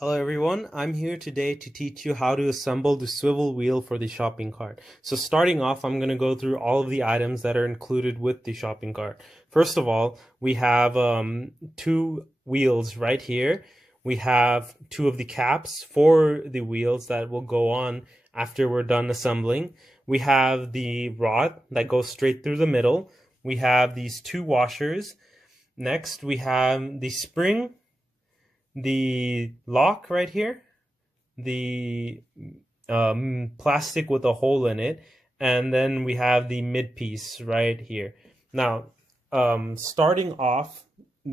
Hello everyone, I'm here today to teach you how to assemble the swivel wheel for the shopping cart. So starting off, I'm going to go through all of the items that are included with the shopping cart. First of all, we have two wheels right here. We have two of the caps for the wheels that will go on after we're done assembling. We have the rod that goes straight through the middle. We have these two washers. Next, we have the spring, the lock right here, the plastic with a hole in it, and then we have the mid piece right here. Now, starting off,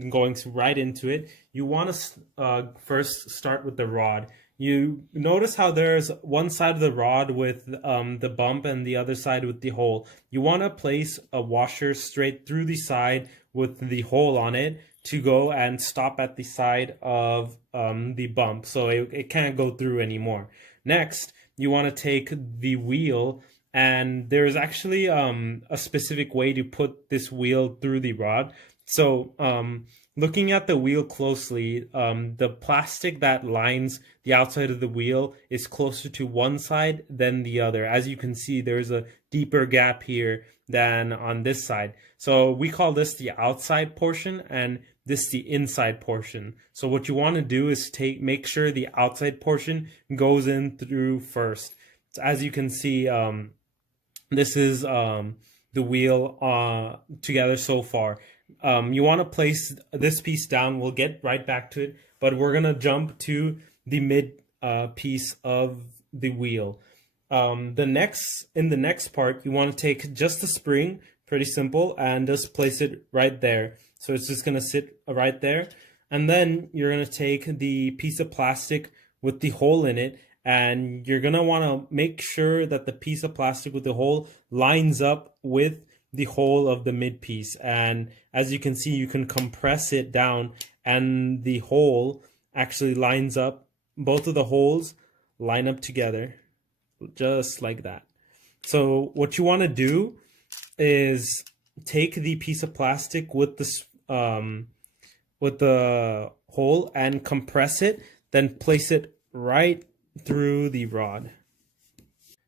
going right into it, you want to first start with the rod. You notice how there's one side of the rod with the bump and the other side with the hole. You want to place a washer straight through the side with the hole on it to go and stop at the side of the bump, so it can't go through anymore. Next, you want to take the wheel, and there's actually a specific way to put this wheel through the rod. So looking at the wheel closely, the plastic that lines the outside of the wheel is closer to one side than the other. As you can see, there's a deeper gap here than on this side. So we call this the outside portion and this the inside portion. So what you want to do is make sure the outside portion goes in through first. So as you can see, this is the wheel together so far. You want to place this piece down. We'll get right back to it, but we're gonna jump to the mid piece of the wheel. In the next part, you want to take just the spring, pretty simple, and just place it right there. So it's just gonna sit right there, and then you're gonna take the piece of plastic with the hole in it, and you're gonna want to make sure that the piece of plastic with the hole lines up with the hole of the mid piece. And as you can see, you can compress it down, and the hole actually lines up. Both of the holes line up together, just like that. So what you want to do is take the piece of plastic with the hole and compress it, then place it right through the rod.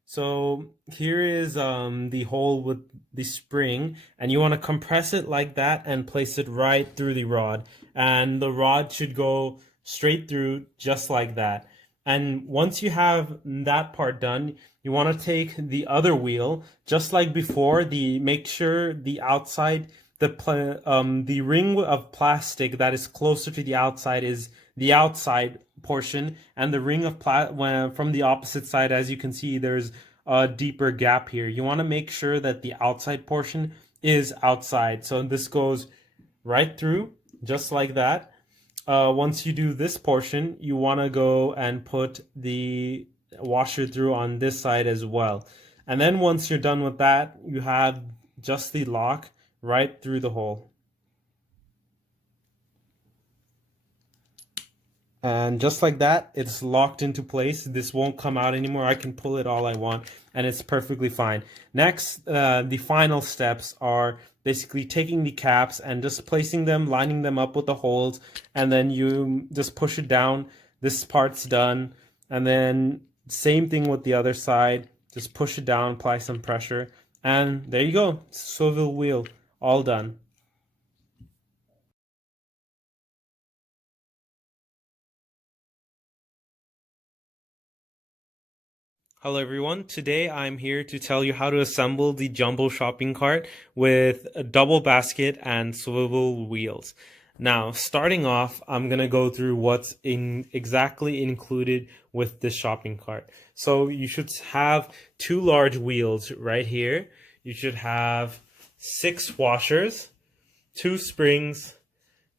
So here is the hole with the spring, and you want to compress it like that and place it right through the rod, and the rod should go straight through just like that. And once you have that part done, you want to take the other wheel, just like before. Make sure the outside, the ring of plastic that is closer to the outside is the outside portion, and the ring of from the opposite side, as you can see, there's a deeper gap here. You want to make sure that the outside portion is outside. So this goes right through, just like that. Once you do this portion, you want to go and put the washer through on this side as well. And then once you're done with that, you have just the lock right through the hole. And just like that, it's locked into place. This won't come out anymore. I can pull it all I want, and it's perfectly fine. Next, the final steps are basically taking the caps and just placing them, lining them up with the holes, and then you just push it down. This part's done. And then same thing with the other side. Just push it down, apply some pressure, and there you go. Swivel wheel, all done. Hello everyone, today I'm here to tell you how to assemble the jumbo shopping cart with a double basket and swivel wheels. Now, starting off, I'm going to go through what's exactly included with this shopping cart. So you should have two large wheels right here. You should have 6 washers, 2 springs,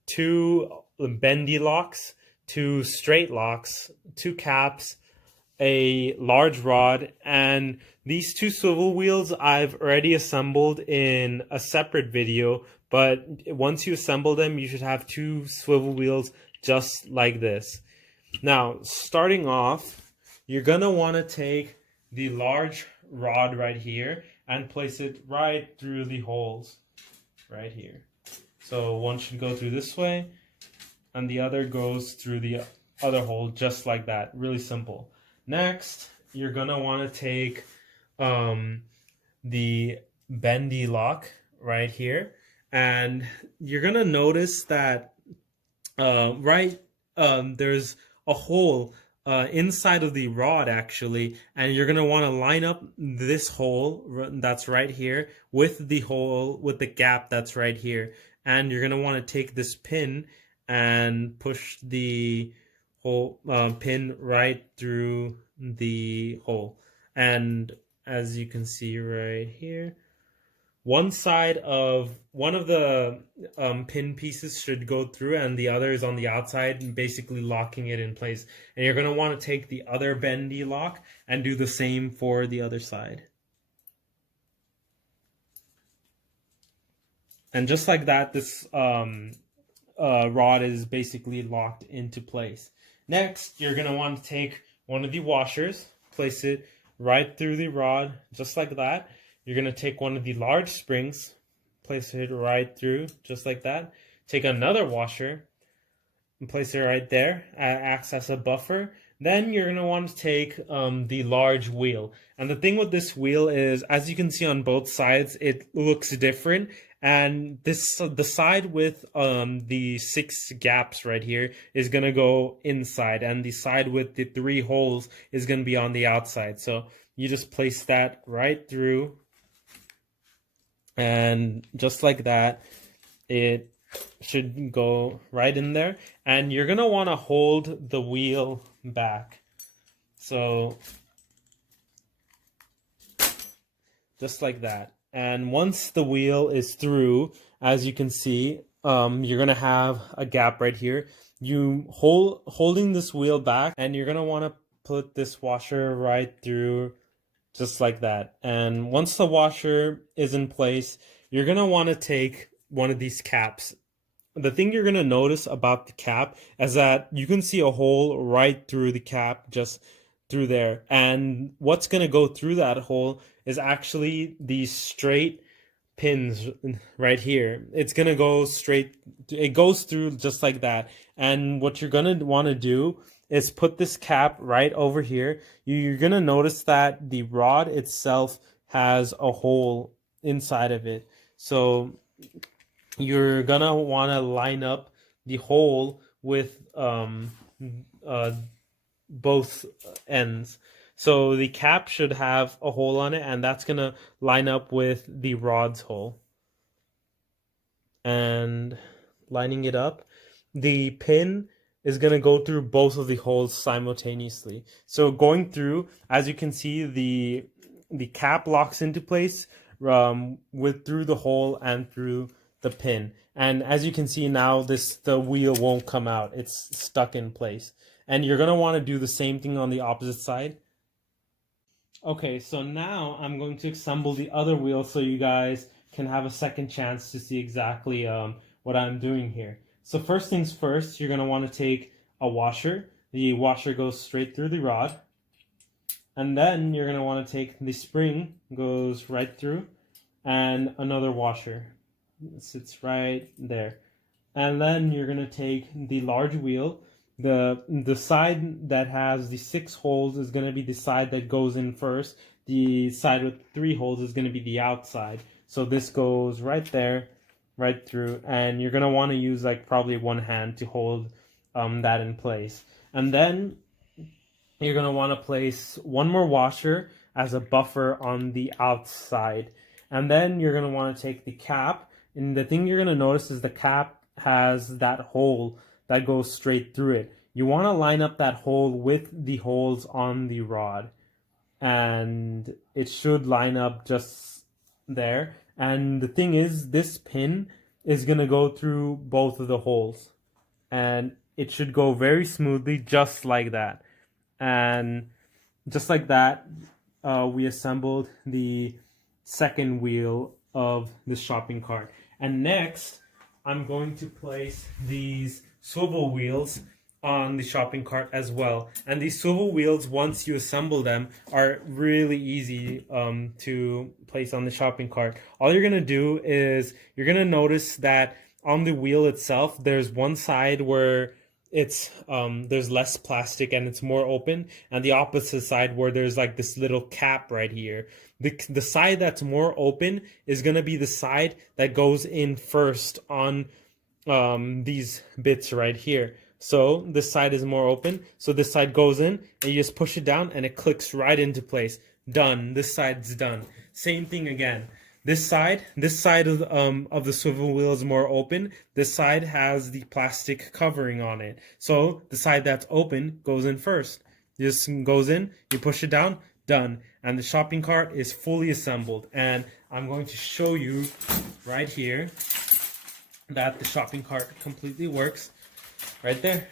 2 bendy locks, 2 straight locks, 2 caps, a large rod, and these 2 swivel wheels I've already assembled in a separate video, but once you assemble them, you should have 2 swivel wheels just like this. Now, starting off, you're gonna want to take the large rod right here and place it right through the holes right here. So one should go through this way, and the other goes through the other hole just like that. Really simple. Next, you're gonna want to take the bendy lock right here, and you're gonna notice that there's a hole inside of the rod actually, and you're gonna want to line up this hole that's right here with the hole with the gap that's right here, and you're gonna want to take this pin and push the hole pin right through the hole. And as you can see right here, one of the pin pieces should go through and the other is on the outside, basically locking it in place. And you're going to want to take the other bendy lock and do the same for the other side. And just like that, this rod is basically locked into place. Next, you're going to want to take one of the washers, place it right through the rod, just like that. You're going to take one of the large springs, place it right through, just like that. Take another washer and place it right there, acts as a buffer. Then you're going to want to take the large wheel. And the thing with this wheel is, as you can see on both sides, it looks different. And the side with the 6 gaps right here is going to go inside, and the side with the 3 holes is going to be on the outside. So you just place that right through, and just like that, it should go right in there. And you're going to want to hold the wheel back. So just like that. And once the wheel is through, as you can see, you're going to have a gap right here. You holding this wheel back, and you're going to want to put this washer right through, just like that. And once the washer is in place, you're going to want to take one of these caps. The thing you're going to notice about the cap is that you can see a hole right through the cap, just through there. And what's going to go through that hole is actually these straight pins right here. It's going to go straight, it goes through just like that. And what you're going to want to do is put this cap right over here. You're going to notice that the rod itself has a hole inside of it. So you're going to want to line up the hole with both ends. So the cap should have a hole on it, and that's going to line up with the rod's hole. And lining it up, the pin is going to go through both of the holes simultaneously. So going through, as you can see, the cap locks into place through the hole and through the pin. And as you can see now, the wheel won't come out. It's stuck in place. And you're going to want to do the same thing on the opposite side. Okay, so now I'm going to assemble the other wheel so you guys can have a second chance to see exactly what I'm doing here. So first things first, you're going to want to take a washer. The washer goes straight through the rod. And then you're going to want to take the spring, goes right through, and another washer. It sits right there. And then you're going to take the large wheel. The side that has the 6 holes is going to be the side that goes in first. The side with 3 holes is going to be the outside. So this goes right there, right through, and you're going to want to use like probably one hand to hold that in place. And then you're going to want to place one more washer as a buffer on the outside. And then you're going to want to take the cap, and the thing you're going to notice is the cap has that hole that goes straight through it. You want to line up that hole with the holes on the rod, and it should line up just there. And the thing is, this pin is going to go through both of the holes, and it should go very smoothly, just like that. And just like that, we assembled the second wheel of this shopping cart. And next, I'm going to place these swivel wheels on the shopping cart as well. And these swivel wheels, once you assemble them, are really easy to place on the shopping cart. All you're going to do is you're going to notice that on the wheel itself, there's one side where it's there's less plastic and it's more open, and the opposite side where there's like this little cap right here. The side that's more open is gonna be the side that goes in first on these bits right here. So this side is more open, so this side goes in and you just push it down and it clicks right into place. Done. This side's done. Same thing again. This side of the swivel wheel is more open. This side has the plastic covering on it. So the side that's open goes in first. Just goes in, you push it down, done. And the shopping cart is fully assembled. And I'm going to show you right here that the shopping cart completely works. Right there.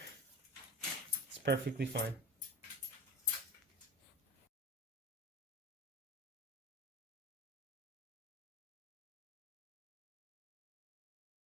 It's perfectly fine.